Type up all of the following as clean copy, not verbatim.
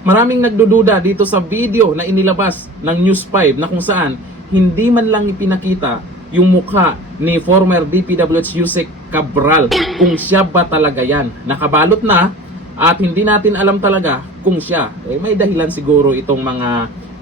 Maraming nagdududa dito sa video na inilabas ng News 5 na kung saan hindi man lang ipinakita yung mukha ni former DPWH Yusek Cabral kung siya ba talaga yan. Nakabalot na at hindi natin alam talaga kung siya. May dahilan siguro itong mga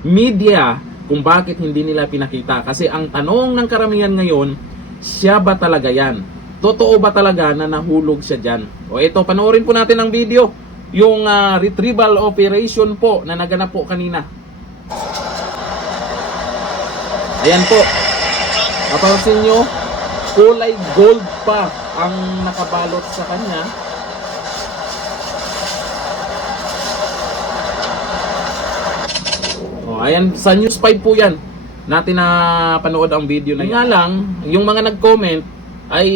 media kung bakit hindi nila pinakita. Kasi ang tanong ng karamihan ngayon, siya ba talaga yan? Totoo ba talaga na nahulog siya dyan? O ito, panoorin po natin ang video. Yung retrieval operation po na naganap po kanina. Ayan po. Mapansin nyo, kulay gold pa ang nakabalot sa kanya. O, ayan, sa News 5 po yan. Natin na panood ang video na yan. Nga lang, yung mga nag-comment ay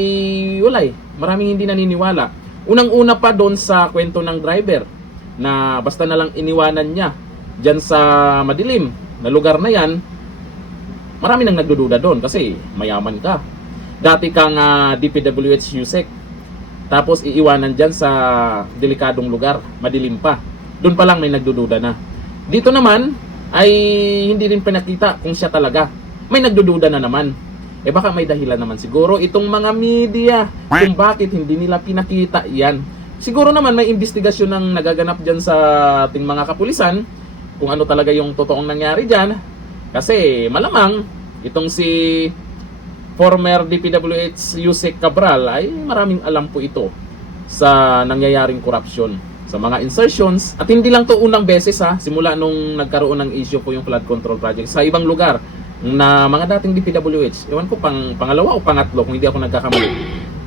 walay. Maraming hindi naniniwala. Unang-una pa doon sa kwento ng driver na basta na lang iniwanan niya dyan sa madilim na lugar na yan, marami nang nagdududa doon kasi mayaman ka. Dati kang DPWH Yusek, tapos iiwanan dyan sa delikadong lugar, madilim pa. Doon pa lang may nagdududa na. Dito naman ay hindi rin pinakita kung siya talaga. May nagdududa na naman. Baka may dahilan naman siguro itong mga media kung bakit hindi nila pinakita yan. Siguro naman may investigasyon ng nagaganap dyan sa ating mga kapulisan kung ano talaga yung totoong nangyari dyan. Kasi malamang itong si former DPWH Yusek Cabral ay maraming alam po ito sa nangyayaring korupsyon, sa mga insertions. At hindi lang to unang beses simula nung nagkaroon ng issue po yung flood control project sa ibang lugar na mga dating DPWH. Ewan ko pangalawa o pangatlo kung hindi ako nagkakamali.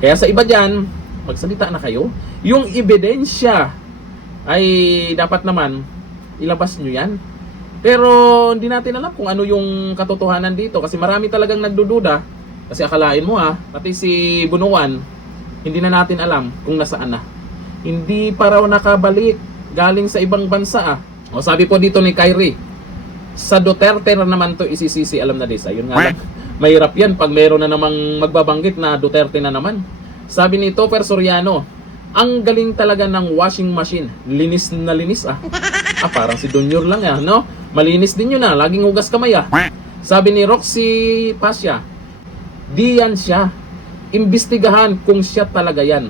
Kaya sa iba dyan, magsalita na kayo. Yung ebidensya ay dapat naman ilabas nyo yan. Pero hindi natin alam kung ano yung katotohanan dito kasi marami talagang nagdududa. Kasi akalain mo pati si Bunuan, hindi na natin alam kung nasaan na. Hindi pa raw nakabalik galing sa ibang bansa O sabi po dito ni Kyrie, sa Duterte na naman to isisisi, alam na this. Ayun nga lang, mahirap yan pag meron na namang magbabanggit na Duterte na naman. Sabi ni Topher Soriano, ang galing talaga ng washing machine. Linis na linis parang si Donyor lang no? Malinis din yun laging hugas kamay Sabi ni Roxy Pasya, di yan siya. Imbestigahan kung siya talaga yan.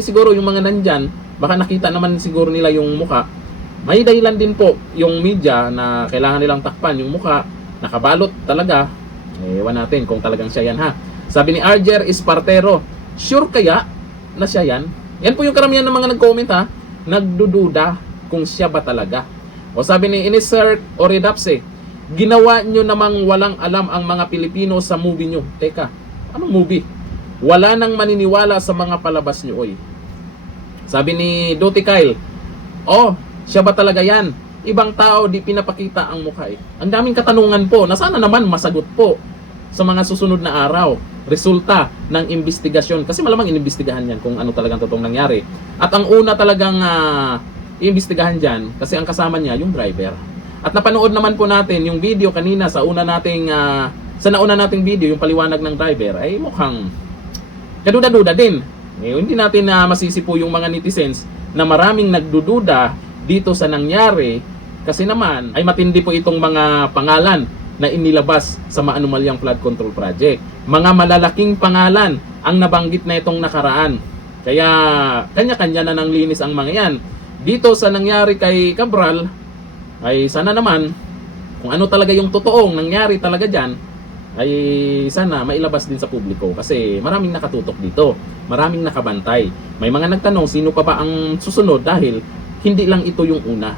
Siguro yung mga nandyan, baka nakita naman siguro nila yung mukha. May dahilan din po yung media na kailangan nilang takpan yung mukha, nakabalot talaga. Ewan natin kung talagang siya yan Sabi ni Arger Espartero, sure kaya na siya yan? Yan po yung karamihan ng mga nag-comment nagdududa kung siya ba talaga. O sabi ni Inisert Oridapse, ginawa nyo namang walang alam ang mga Pilipino sa movie nyo. Teka, anong movie? Wala nang maniniwala sa mga palabas nyo Sabi ni Doti Kyle, siya ba talaga yan? Ibang tao di pinapakita ang mukha Ang daming katanungan po na sana naman masagot po sa mga susunod na araw. Resulta ng investigasyon. Kasi malamang inimbestigahan yan kung ano talagang totoong nangyari. At ang una talagang iimbestigahan dyan, kasi ang kasama niya yung driver. At napanood naman po natin yung video kanina sa nauna nating video, yung paliwanag ng driver, ay mukhang kaduda-duda din. Hindi natin masisi po yung mga netizens na maraming nagdududa dito sa nangyari kasi naman ay matindi po itong mga pangalan na inilabas sa maanumalyang flood control project. Mga malalaking pangalan ang nabanggit na itong nakaraan. Kaya kanya-kanya na ng linis ang mga yan. Dito sa nangyari kay Cabral ay sana naman kung ano talaga yung totoong nangyari talaga dyan ay sana mailabas din sa publiko kasi maraming nakatutok dito. Maraming nakabantay. May mga nagtanong sino pa ba ang susunod dahil hindi lang ito yung una.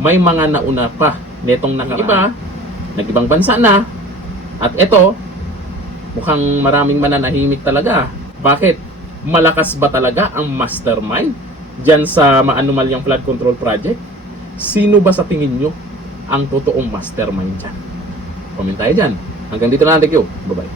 May mga nauna pa netong nakaraan. Nag-ibang bansa na. At ito, mukhang maraming mananahimik talaga. Bakit? Malakas ba talaga ang mastermind dyan sa maanumalyang flood control project? Sino ba sa tingin nyo ang totoong mastermind dyan? Comment tayo dyan. Hanggang dito na lang. Thank you. Bye-bye.